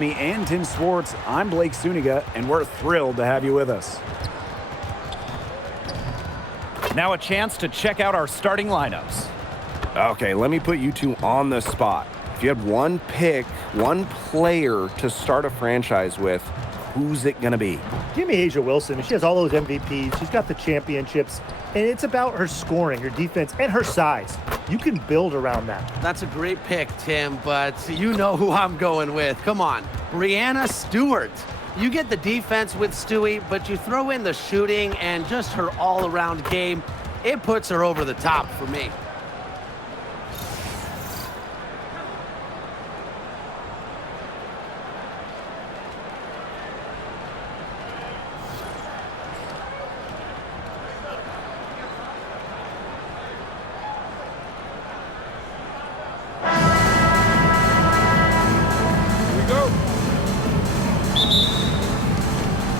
And Tim Swartz, I'm Blake Suniga, and we're thrilled to have you with us. Now a chance to check out our starting lineups. Okay, let me put you two on the spot. If you had one pick, one player to start a franchise with, who's it going to be? Give me A'ja Wilson. She has all those MVPs. She's got the championships. And it's about her scoring, her defense, and her size. You can build around that. That's a great pick, Tim, but you know who I'm going with. Come on, Breanna Stewart. You get the defense with Stewie, but you throw in the shooting and just her all-around game. It puts her over the top for me.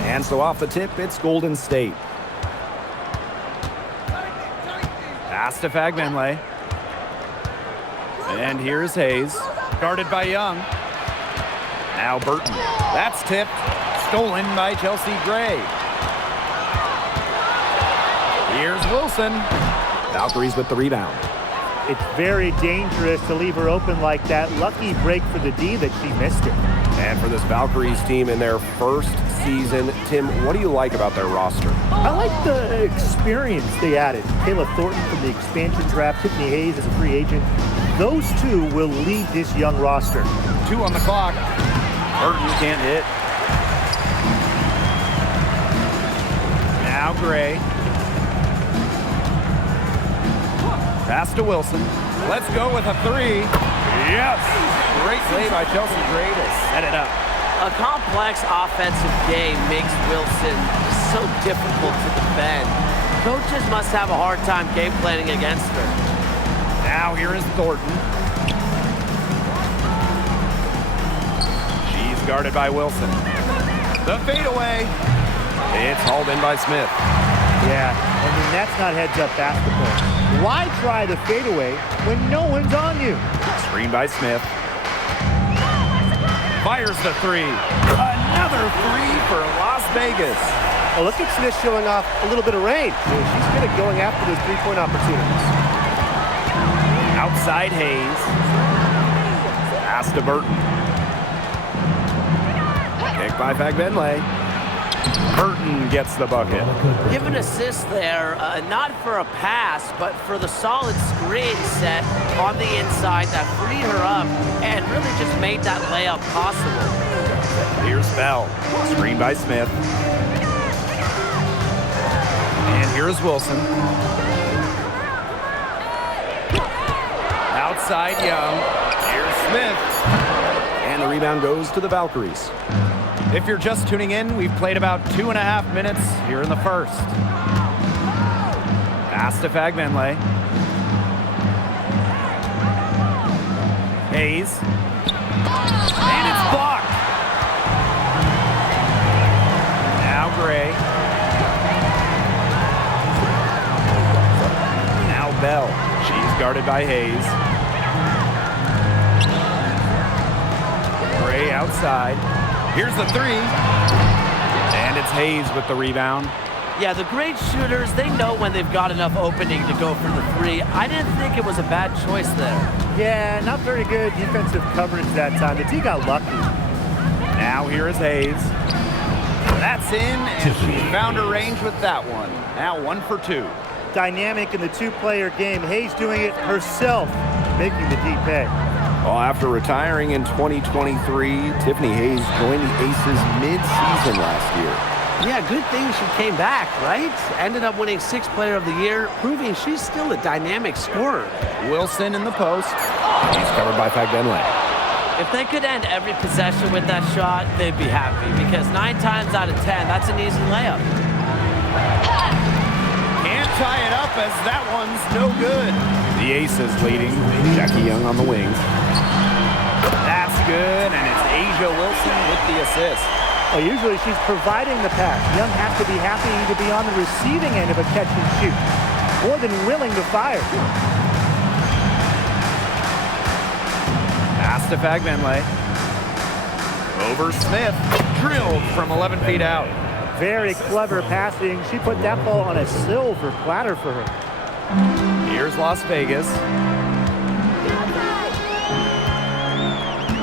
And so off the tip, it's Golden State. Pass to Fagbenle. And here's Hayes. Guarded by Young. Now Burton. That's tipped. Stolen by Chelsea Gray. Here's Wilson. Valkyries with the rebound. It's very dangerous to leave her open like that. Lucky break for the D that she missed it. And for this Valkyries team in their first season, Tim, what do you like about their roster? I like the experience they added. Kayla Thornton from the expansion draft, Tiffany Hayes as a free agent. Those two will lead this young roster. 2 on the clock. Burton can't hit. Now Gray. Pass to Wilson. Let's go with a 3. Yes! Great play by Chelsea Gray to set it up. A complex offensive game makes Wilson so difficult to defend. Coaches must have a hard time game planning against her. Now here is Thornton. She's guarded by Wilson. The fadeaway. It's hauled in by Smith. Yeah, I mean, that's not heads-up basketball. Why try the fadeaway when no one's on you? Screen by Smith. Fires the 3. Another 3 for Las Vegas. Oh, look at Smith showing off a little bit of range. She's good at going after those three-point opportunities. Outside Hayes. Pass to Burton. Kick by Fagbenle. Burton gets the bucket. Give an assist there, not for a pass, but for the solid screen set on the inside that freed her up and really just made that layup possible. Here's Bell. Screen by Smith. And here's Wilson. Outside Young. Here's Smith. And the rebound goes to the Valkyries. If you're just tuning in, we've played about 2.5 minutes here in the first. Pass to Fagbenle. Hayes. And it's blocked. Now Gray. Now Bell. She's guarded by Hayes. Gray outside. Here's the 3. And it's Hayes with the rebound. Yeah, the great shooters, they know when they've got enough opening to go for the 3. I didn't think it was a bad choice there. Yeah, not very good defensive coverage that time. The D got lucky. Now here is Hayes. That's in, and she found her range with that one. Now 1 for 2. Dynamic in the two-player game. Hayes doing it herself, making the D pay. Well, after retiring in 2023, Tiffany Hayes joined the Aces mid-season last year. Yeah, good thing she came back, right? Ended up winning 6th Player of the Year, proving she's still a dynamic scorer. Wilson in the post. He's covered by Fagbenle. If they could end every possession with that shot, they'd be happy, because 9 times out of 10, that's an easy layup. Can't tie it up as that one's no good. The Aces leading. Jackie Young on the wings. That's good, and it's A'ja Wilson with the assist. Well, usually she's providing the pass. Young has to be happy to be on the receiving end of a catch and shoot. More than willing to fire. Pass to Fagbenle. Over Smith, drilled from 11 feet out. Very clever passing. She put that ball on a silver platter for her. Here's Las Vegas.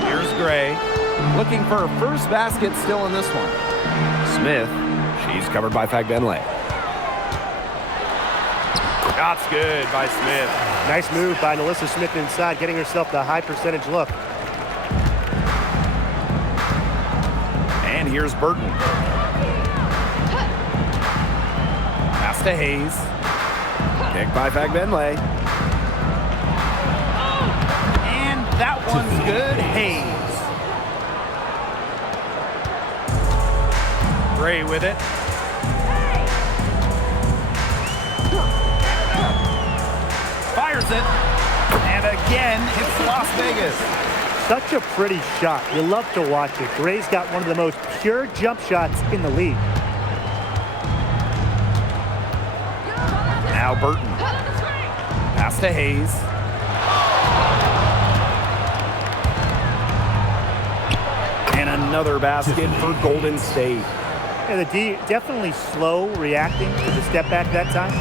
Here's Gray. Looking for her first basket still in this one. Smith, she's covered by Fagbenle. Shot's good by Smith. Nice move by Melissa Smith inside, getting herself the high percentage look. And here's Burton. Pass to Hayes. Kick by Fagbenle. And that one's good. Hayes. Gray with it. Fires it. And again, it's Las Vegas. Such a pretty shot. You love to watch it. Gray's got one of the most pure jump shots in the league. Now Burton. Pass to Hayes. And another basket for Golden State. And the D definitely slow reacting to the step back that time.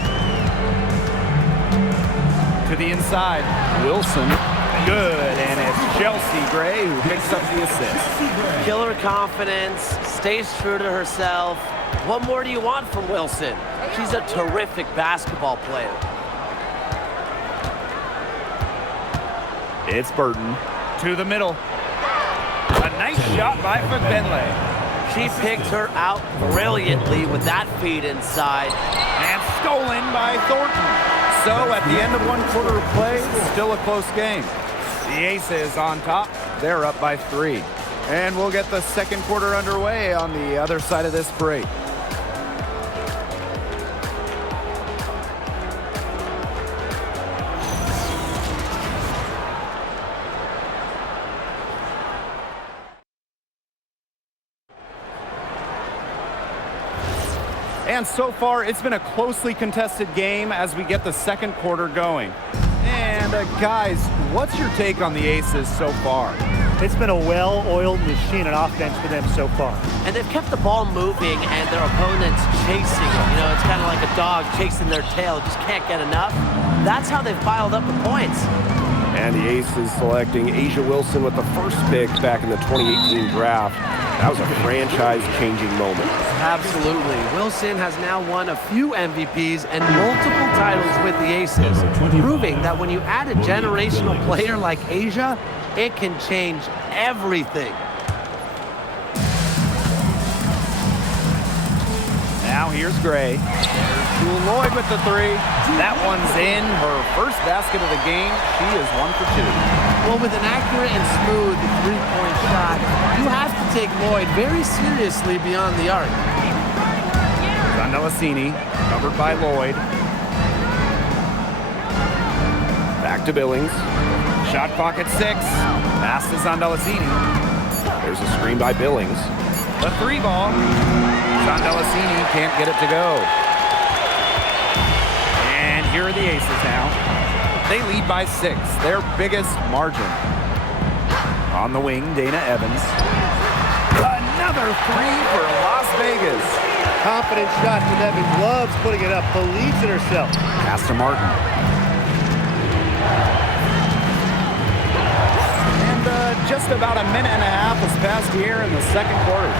To the inside. Wilson. Good. And it's Chelsea Gray who picks up the assist. Killer confidence, stays true to herself. What more do you want from Wilson? She's a terrific basketball player. It's Burton. To the middle. A nice shot by Fagbenle. She picked her out brilliantly with that feed inside. And stolen by Thornton. So at the end of one quarter of play, still a close game. The Aces on top. They're up by 3. And we'll get the second quarter underway on the other side of this break. And so far, it's been a closely contested game as we get the second quarter going. And guys, what's your take on the Aces so far? It's been a well-oiled machine on offense for them so far. And they've kept the ball moving and their opponents chasing it. You know, it's kind of like a dog chasing their tail, just can't get enough. That's how they've piled up the points. And the Aces selecting Asia Wilson with the first pick back in the 2018 draft. That was a franchise-changing moment. Absolutely. Wilson has now won a few MVPs and multiple titles with the Aces, proving that when you add a generational player like Asia, it can change everything. Now here's Gray. There's Lloyd with the 3. That one's in. Her first basket of the game. She is 1 for 2. Well, with an accurate and smooth three-point shot, you have to take Lloyd very seriously beyond the arc. Zandelasini, covered by Lloyd. Back to Billings. Shot clock at 6. Pass to Zandelasini. There's a screen by Billings. The 3 ball. Zandelasini can't get it to go. And here are the Aces now. They lead by 6, their biggest margin. On the wing, Dana Evans. Another 3 for Las Vegas. Confident shot from Evans. Loves putting it up. Believes in herself. Pass to Martin. And just about a minute and a half has passed here in the second quarter.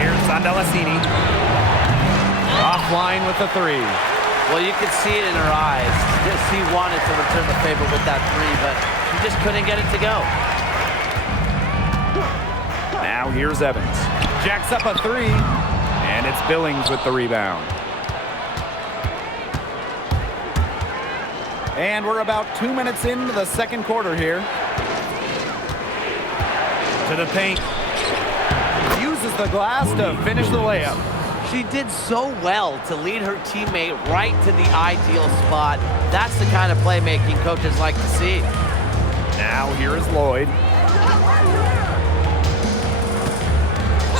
Here's Zandelasini. Offline with the 3. Well, you could see it in her eyes. She wanted to return the favor with that 3, but she just couldn't get it to go. Now here's Evans. Jacks up a 3, and it's Billings with the rebound. And we're about 2 minutes into the second quarter here. To the paint. Uses the glass to finish the layup. She did so well to lead her teammate right to the ideal spot. That's the kind of playmaking coaches like to see. Now here is Lloyd.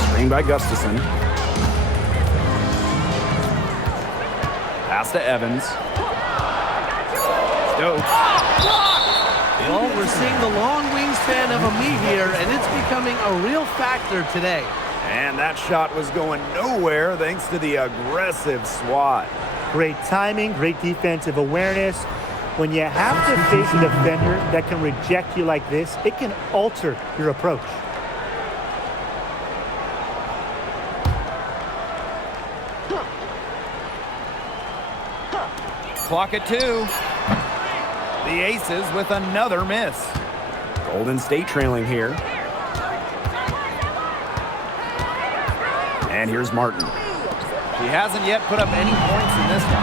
Screen by Gustafson. Pass to Evans. Stokes. Well, we're seeing the long wingspan of a me here, and it's becoming a real factor today. And that shot was going nowhere thanks to the aggressive swat. Great timing, great defensive awareness. When you have to face a defender that can reject you like this, it can alter your approach. Clock at 2. The Aces with another miss. Golden State trailing here. And here's Martin. He hasn't yet put up any points in this one.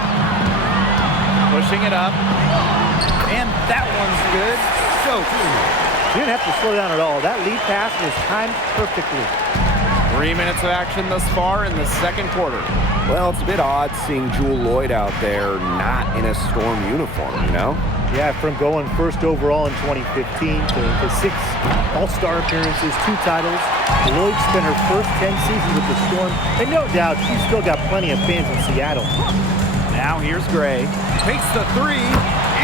Pushing it up. And that one's good. So You didn't have to slow down at all. That lead pass was timed perfectly. 3 minutes of action thus far in the second quarter. Well, it's a bit odd seeing Jewel Lloyd out there not in a Storm uniform, you know? Yeah, from going first overall in 2015 to 6 All-Star appearances, 2 titles. Lloyd spent her first 10 seasons with the Storm, and no doubt she's still got plenty of fans in Seattle. Now here's Gray. Takes the 3.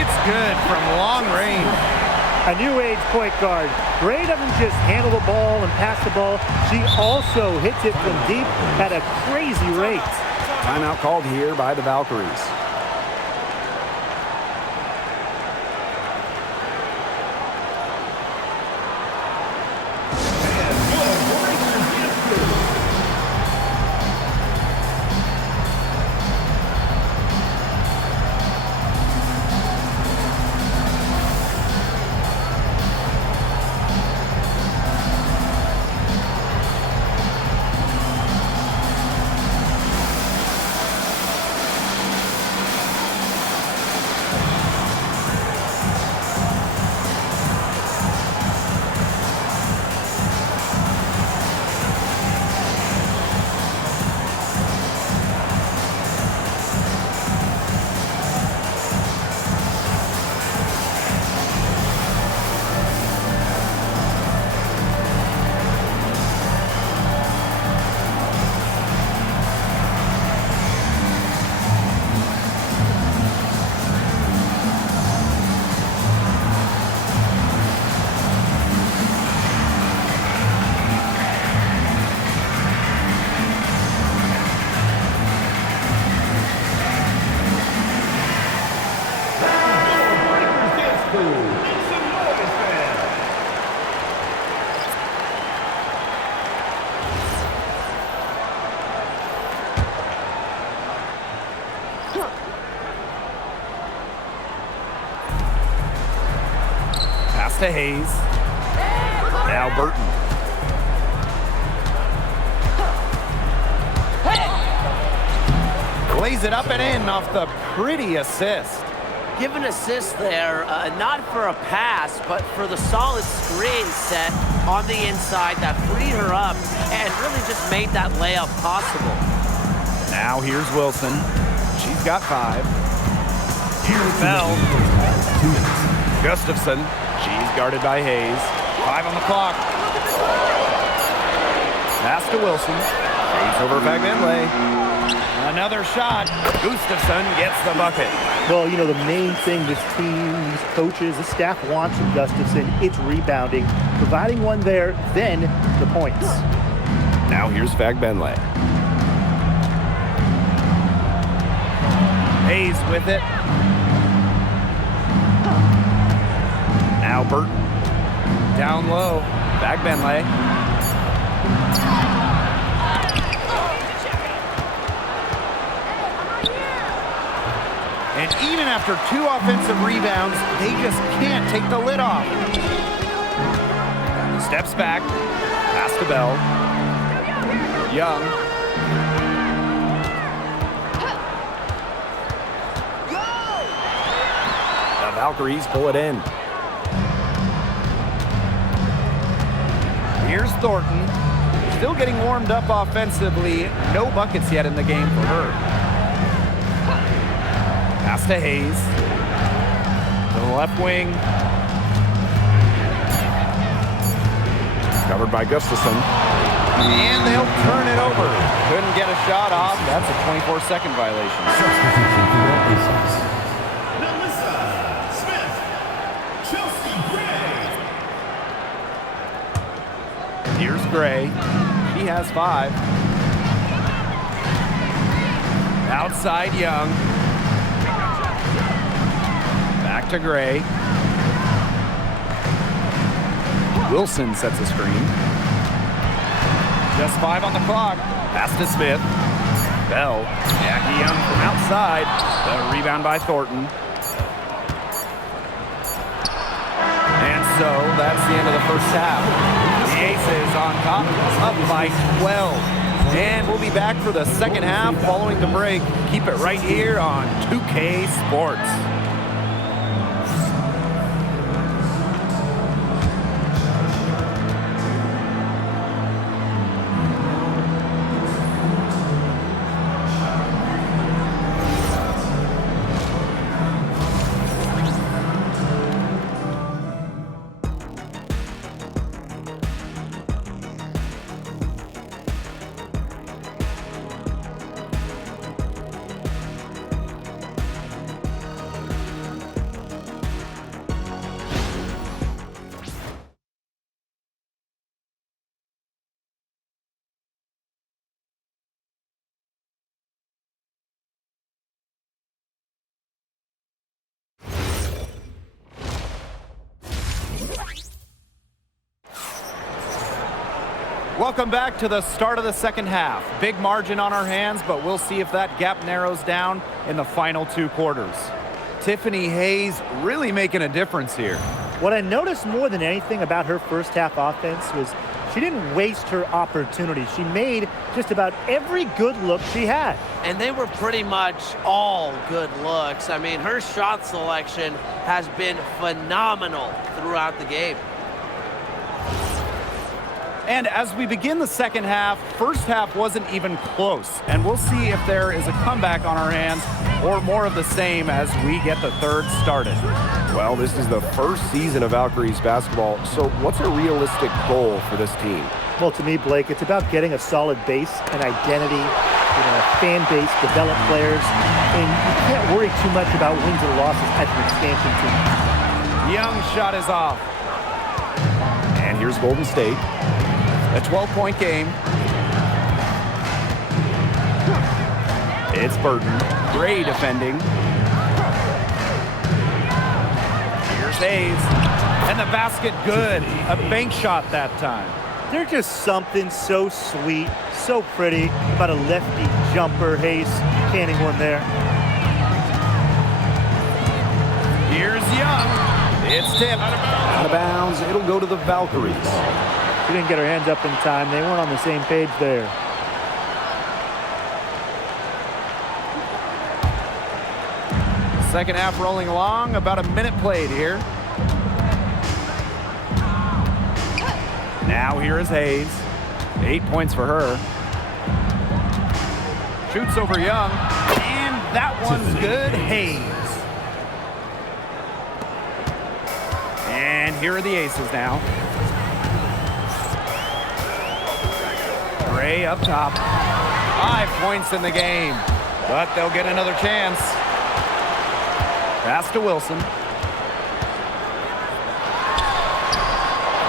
It's good from long range. A new age point guard. Gray doesn't just handle the ball and pass the ball. She also hits it from deep at a crazy rate. Timeout called here by the Valkyries. To Hayes. Now Burton. Lays it up and in off the pretty assist. Give an assist there, not for a pass, but for the solid screen set on the inside that freed her up and really just made that layup possible. Now here's Wilson. She's got 5. Here's Bell. Gustafson. She's guarded by Hayes. 5 on the clock. Pass to Wilson. Hayes over Bagbenley. Another shot. Gustafson gets the bucket. Well, you know, the main thing this team, these coaches, the staff wants from Gustafson, it's rebounding. Providing one there, then the points. Now here's Bagbenley. Hayes with it. Now Burton. Down low. Bagbenley. And even after 2 offensive rebounds, they just can't take the lid off. Steps back. Pass to Bell. Young. The Valkyries pull it in. Here's Thornton. Still getting warmed up offensively. No buckets yet in the game for her. Pass to Hayes. To the left wing. Covered by Gustafson. And they'll turn it over. Couldn't get a shot off. That's a 24-second violation. Melissa Smith, Chelsea Here's Gray. He has 5. Outside Young. Back to Gray. Wilson sets a screen. Just 5 on the clock. Pass to Smith. Bell. Jackie Young from outside. The rebound by Thornton. And so that's the end of the first half. The Aces on top, up by 12. And we'll be back for the second half following the break. Keep it right here on 2K Sports. Welcome back to the start of the second half. Big margin on our hands, but we'll see if that gap narrows down in the final 2 quarters. Tiffany Hayes really making a difference here. What I noticed more than anything about her first half offense was she didn't waste her opportunities. She made just about every good look she had. And they were pretty much all good looks. I mean, her shot selection has been phenomenal throughout the game. And as we begin the second half, first half wasn't even close. And we'll see if there is a comeback on our hands or more of the same as we get the third started. Well, this is the first season of Valkyries basketball, so what's a realistic goal for this team? Well, to me, Blake, it's about getting a solid base, an identity, a fan base, develop players, and you can't worry too much about wins or losses as an expansion team. Young shot is off. And here's Golden State. A 12-point game. It's Burton. Gray defending. Here's Hayes. And the basket good. A bank shot that time. There's just something so sweet, so pretty about a lefty jumper. Hayes canning one there. Here's Young. It's tipped. Out of bounds. It'll go to the Valkyries. She didn't get her hands up in time. They weren't on the same page there. Second half rolling along. About a minute played here. Now here is Hayes. 8 points for her. Shoots over Young. And that one's good. Hayes. And here are the Aces now. Gray up top. 5 points in the game. But they'll get another chance. Pass to Wilson.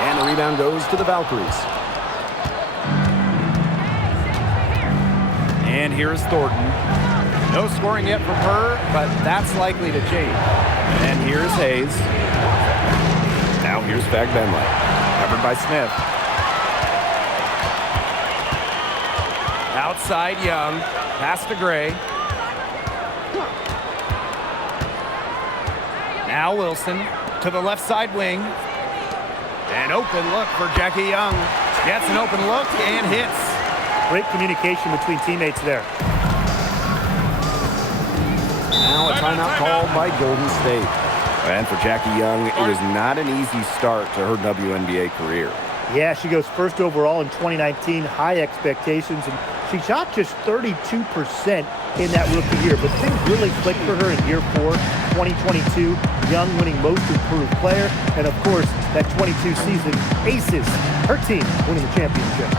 And the rebound goes to the Valkyries. And here's Thornton. No scoring yet from her, but that's likely to change. And here's Hayes. Now here's Fagbenley. Covered by Smith. Outside Young. Pass to Gray. Now Wilson to the left side wing. An open look for Jackie Young. Gets an open look and hits. Great communication between teammates there. Now a timeout called by Golden State. And for Jackie Young, it was not an easy start to her WNBA career. Yeah, she goes first overall in 2019, high expectations, and she shot just 32% in that rookie year. But things really clicked for her in year 4, 2022. Young winning most improved player, and of course, that 22 season, Aces, her team winning the championship.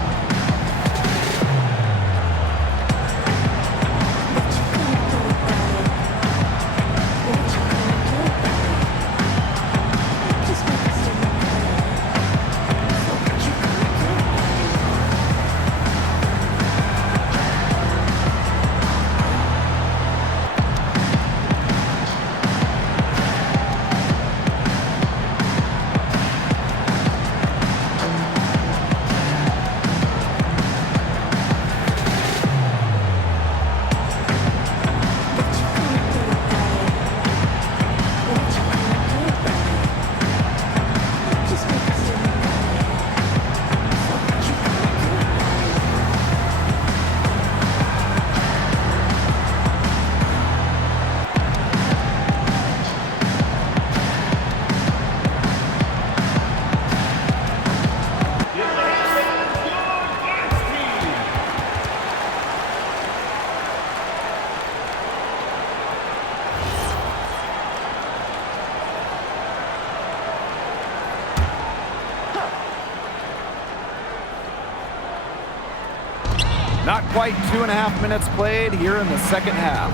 Not quite 2.5 minutes played here in the second half.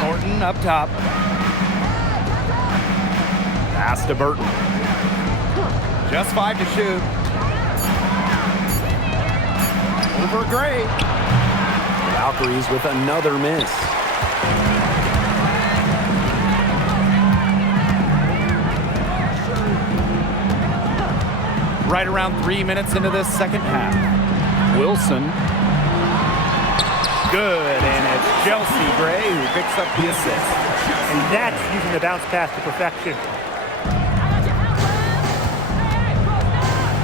Thornton up top. Pass to Burton. Just 5 to shoot. Over Gray. Valkyries with another miss. Right around 3 minutes into this second half. Wilson. Good, and it's Chelsea Gray who picks up the assist. And that's using the bounce pass to perfection.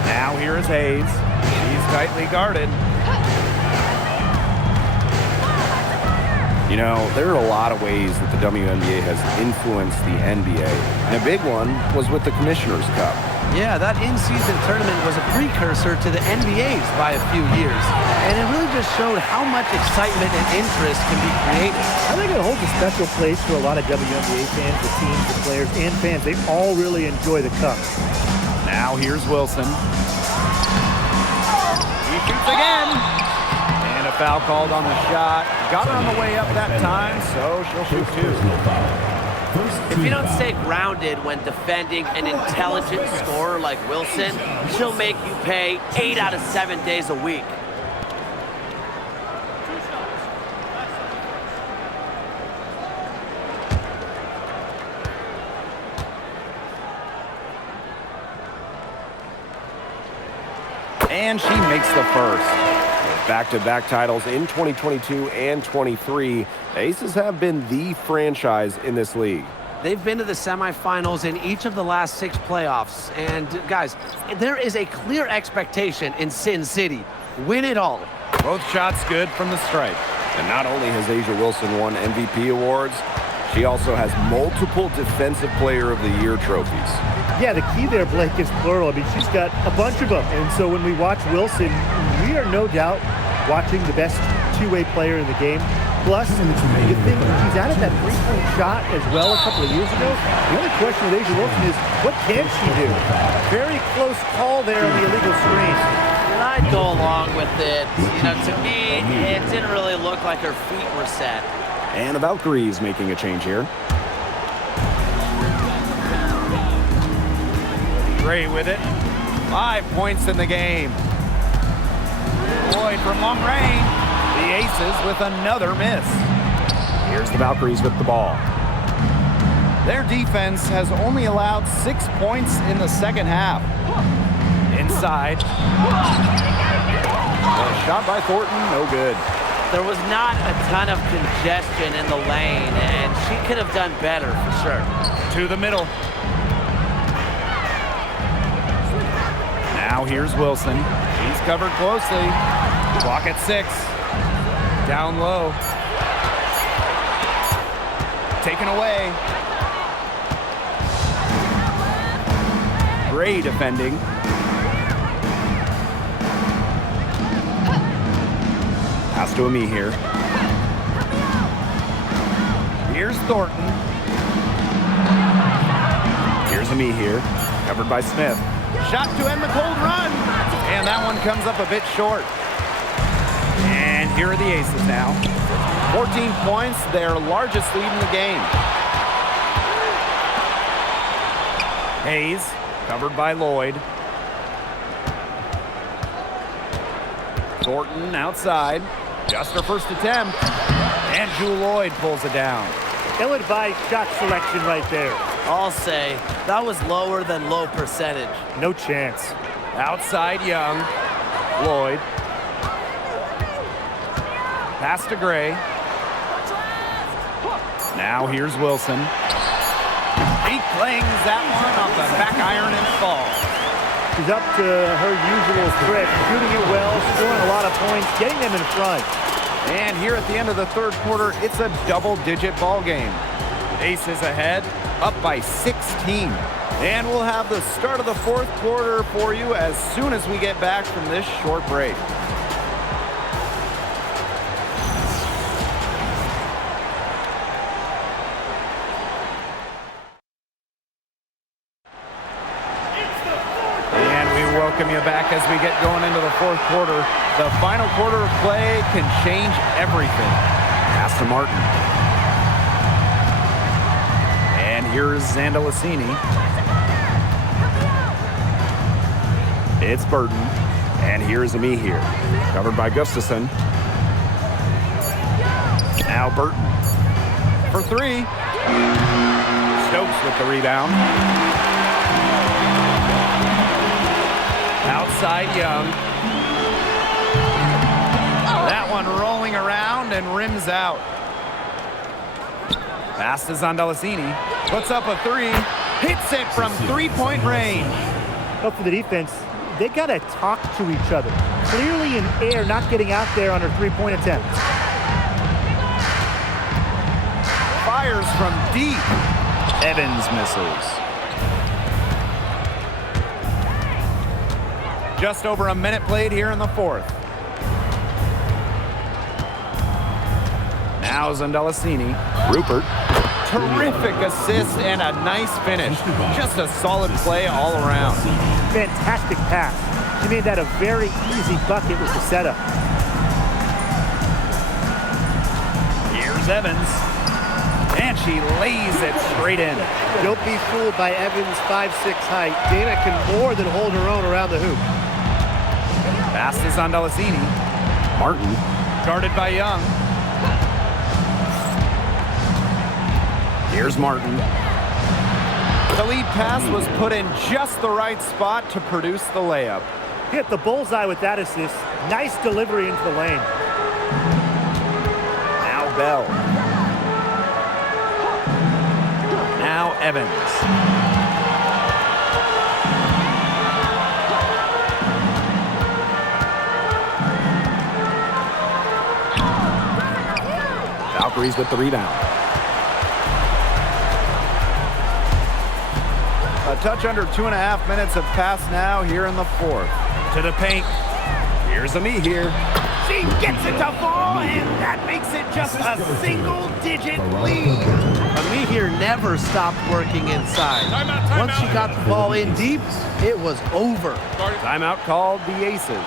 Now here is Hayes. He's tightly guarded. You know, there are a lot of ways that the WNBA has influenced the NBA. And a big one was with the Commissioner's Cup. Yeah, that in-season tournament was a precursor to the NBA's by a few years. And it really just showed how much excitement and interest can be created. I think it holds a special place for a lot of WNBA fans, the teams, the players, and fans. They all really enjoy the cup. Now here's Wilson. He shoots again. And a foul called on the shot. Got her on the way up that time, so she'll shoot two. If you don't stay grounded when defending an intelligent scorer like Wilson, she'll make you pay 8 out of 7 days a week. And she makes the first. Back-to-back titles in 2022 and 23, the Aces have been the franchise in this league. They've been to the semifinals in each of the last 6 playoffs. And guys, there is a clear expectation in Sin City. Win it all. Both shots good from the stripe. And not only has A'ja Wilson won MVP awards, she also has multiple Defensive Player of the Year trophies. Yeah, the key there, Blake, is plural. I mean, she's got a bunch of them. And so when we watch Wilson, we are no doubt watching the best two-way player in the game. Plus, you think she's added that three-point shot as well a couple of years ago. The only question with A'ja Wilson is, what can she do? Very close call there on the illegal screen. And I'd go along with it. You know, to me, it didn't really look like her feet were set. And the Valkyries making a change here. Gray with it. 5 points in the game. Lloyd from long range. The Aces with another miss. Here's the Valkyries with the ball. Their defense has only allowed 6 points in the second half. Inside. A shot by Thornton, no good. There was not a ton of congestion in the lane, and she could have done better for sure. To the middle. Now here's Wilson. He's covered closely. Clock at 6. Down low. Taken away. Gray defending. Pass to Ami here. Here's Thornton. Here's Ami here. Covered by Smith. Shot to end the cold run. And that one comes up a bit short. And here are the Aces now. 14 points, their largest lead in the game. Hayes, covered by Lloyd. Thornton outside. Just her first attempt. And Jewel Lloyd pulls it down. Ill-advised shot selection right there. I'll say that was lower than low percentage. No chance. Outside Young. Lloyd. Pass to Gray. Now here's Wilson. He clings that one off the back iron and it falls. She's up to her usual trick, shooting it well, scoring a lot of points, getting them in front. And here at the end of the third quarter, it's a double-digit ball game. Aces ahead, up by 16. And we'll have the start of the fourth quarter for you as soon as we get back from this short break. Welcome you back as we get going into the fourth quarter. The final quarter of play can change everything. Pass to Martin. And here's Zandalicini. It's Burton. And here's Amihir. Covered by Gustafson. Now Burton. For three. Stokes with the rebound. Outside Young. That one rolling around and rims out. Pass to Zandalicini. Puts up a three. Hits it from three-point range. But for the defense, they got to talk to each other. Clearly in air, not getting out there on her three-point attempt. Fires from deep. Evans misses. Just over a minute played here in the fourth. Now Zandalicini. Rupert. Terrific assist and a nice finish. Just a solid play all around. Fantastic pass. She made that a very easy bucket with the setup. Here's Evans. And she lays it straight in. Don't be fooled by Evans' 5'6" height. Dana can more than hold her own around the hoop. Pass to Zandalicini. Martin. Guarded by Young. Here's Martin. The lead pass was put in just the right spot to produce the layup. Hit the bullseye with that assist. Nice delivery into the lane. Now Bell. Now Evans. Valkyries with the rebound. A touch under 2.5 minutes have passed now here in the fourth. To the paint. Here's Amihir. She gets it to fall, and that makes it just a single-digit lead. Amihir never stopped working inside. Once she got the ball in deep, it was over. Timeout called the Aces.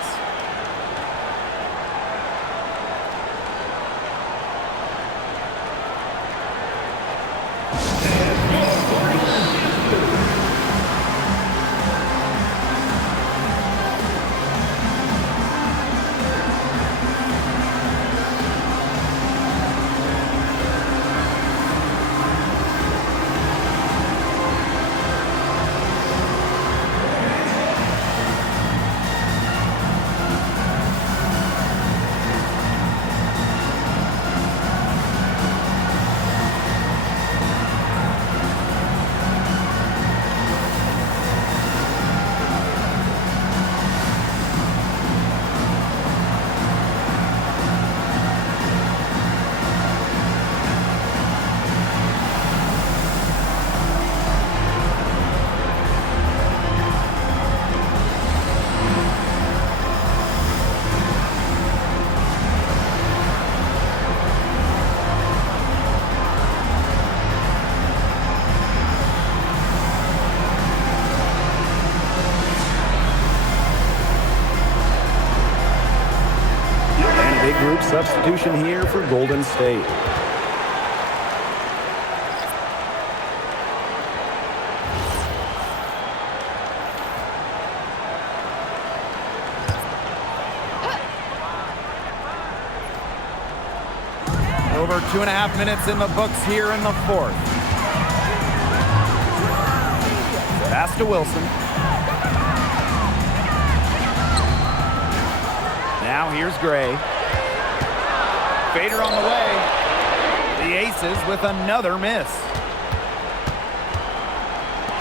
Big group substitution here for Golden State. Over 2.5 minutes in the books here in the fourth. Pass to Wilson. Now here's Gray. Fader on the way. The Aces with another miss.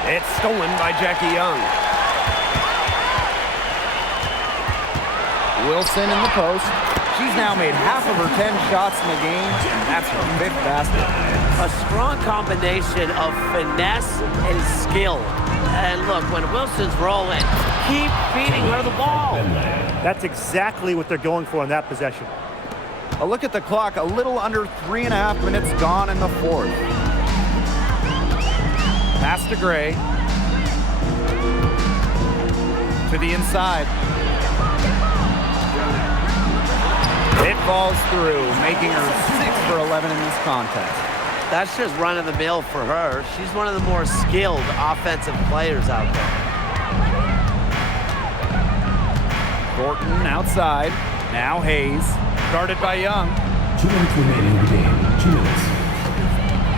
It's stolen by Jackie Young. Wilson in the post. She's now made half of her 10 shots in the game, and that's her fifth basket. A strong combination of finesse and skill. And look, when Wilson's rolling, keep feeding her the ball. That's exactly what they're going for in that possession. A look at the clock, a little under 3.5 minutes gone in the fourth. Pass to Gray. To the inside. It falls through, making her 6 for 11 in this contest. That's just run of the mill for her. She's one of the more skilled offensive players out there. Thornton outside. Now Hayes. Guarded by Young. 2 minutes remaining in the game. 2 minutes.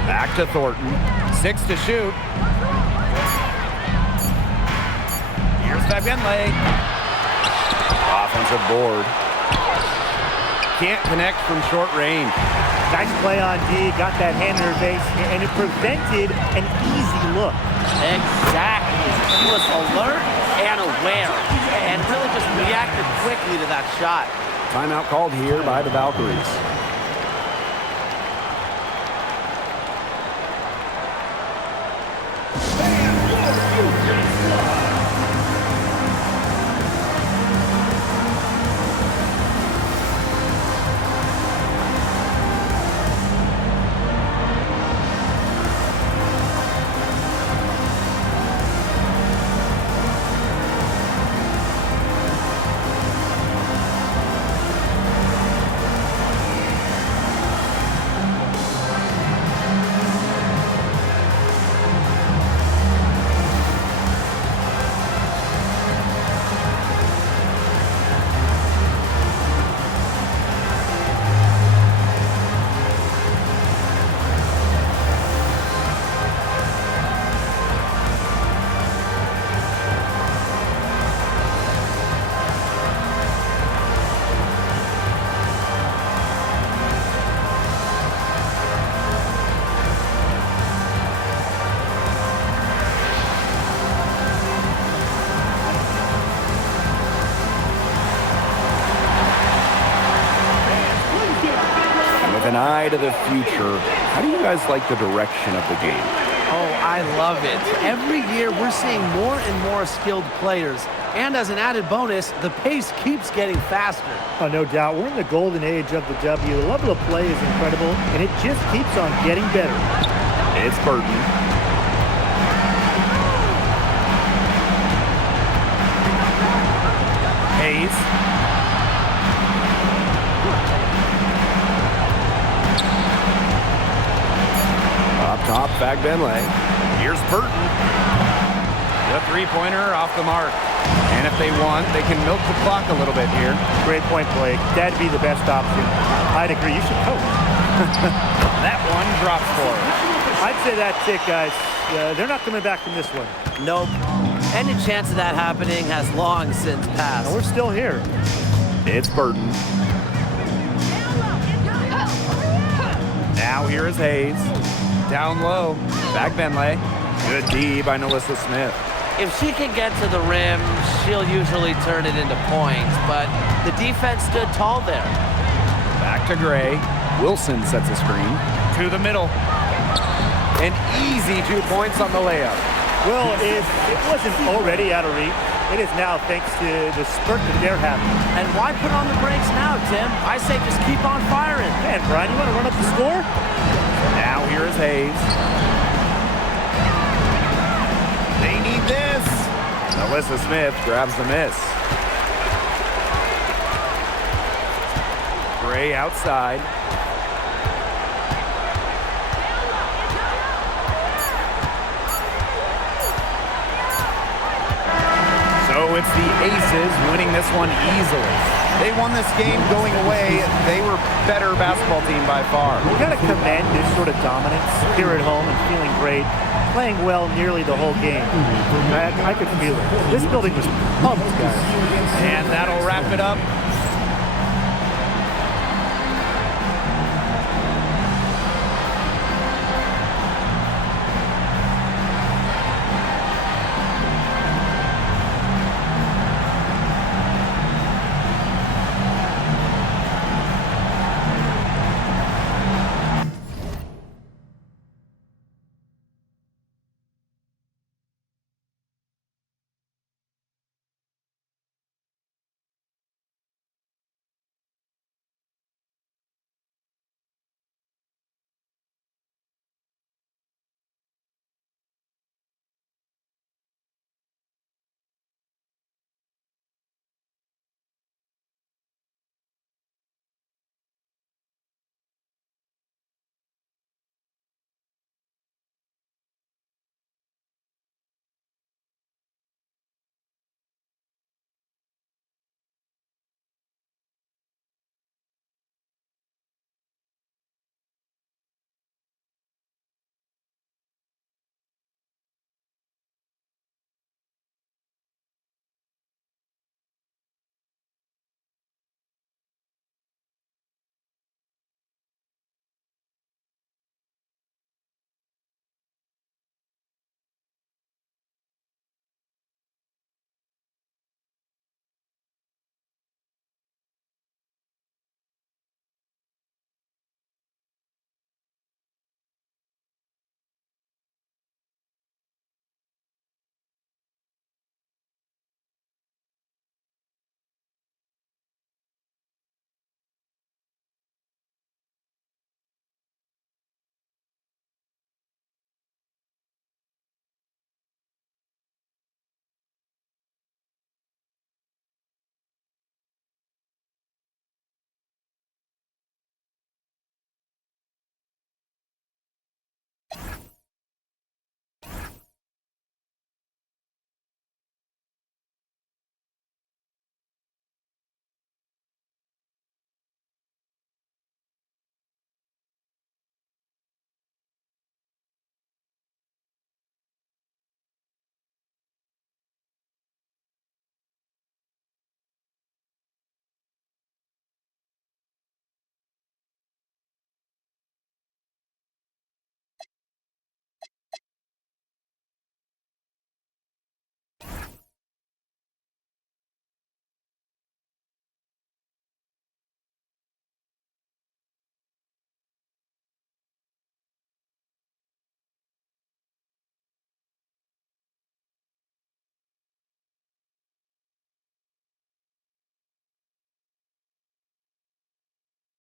Back to Thornton. 6 to shoot. Here's Benley. Offensive board. Can't connect from short range. Nice play on D, got that hand in her face, and it prevented an easy look. Exactly. She was alert and aware and really just reacted quickly to that shot. Timeout called here by the Valkyries. With an eye to the future, how do you guys like the direction of the game? Oh, I love it. Every year we're seeing more and more skilled players. And as an added bonus, the pace keeps getting faster. Oh, no doubt. We're in the golden age of the W. The level of play is incredible, and it just keeps on getting better. It's Burton. Hayes. Up top, Benley. Here's Burton. The three-pointer off the mark. And if they want, they can milk the clock a little bit here. Great point, Blake. That'd be the best option. I'd agree. You should coach. That one drops for her. I'd say that's it, guys. They're not coming back from this one. Nope. Any chance of that happening has long since passed. And we're still here. It's Burton. Now here is Hayes. Down low. Benley. Good D by Melissa Smith. If she can get to the rim, she'll usually turn it into points, but the defense stood tall there. Back to Gray. Wilson sets a screen. To the middle. An easy 2 points on the layup. Well, it wasn't already out of reach. It is now thanks to the spurt that they're having. And why put on the brakes now, Tim? I say just keep on firing. Man, Brian, you want to run up the score? Now here is Hayes. They need this. Melissa Smith grabs the miss. Gray outside. So it's the Aces winning this one easily. They won this game going away. They were better basketball team by far. We got to commend this sort of dominance here at home and feeling great, playing well nearly the whole game. I could feel it. This building was pumped, guys. And that'll wrap it up.